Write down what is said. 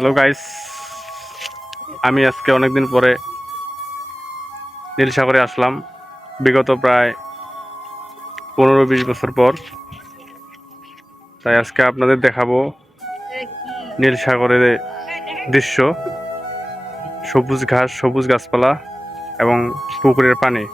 Hello guys, আমি আজকে অনেকদিন পরে নীলসাগরে আসলাম। বিগত প্রায় 15-20 বছর পর। তাই আজকে আপনাদের দেখাবো নীলসাগরের দৃশ্য, সবুজ ঘাস, সবুজ গাছপালা এবং পুকুরের পানি।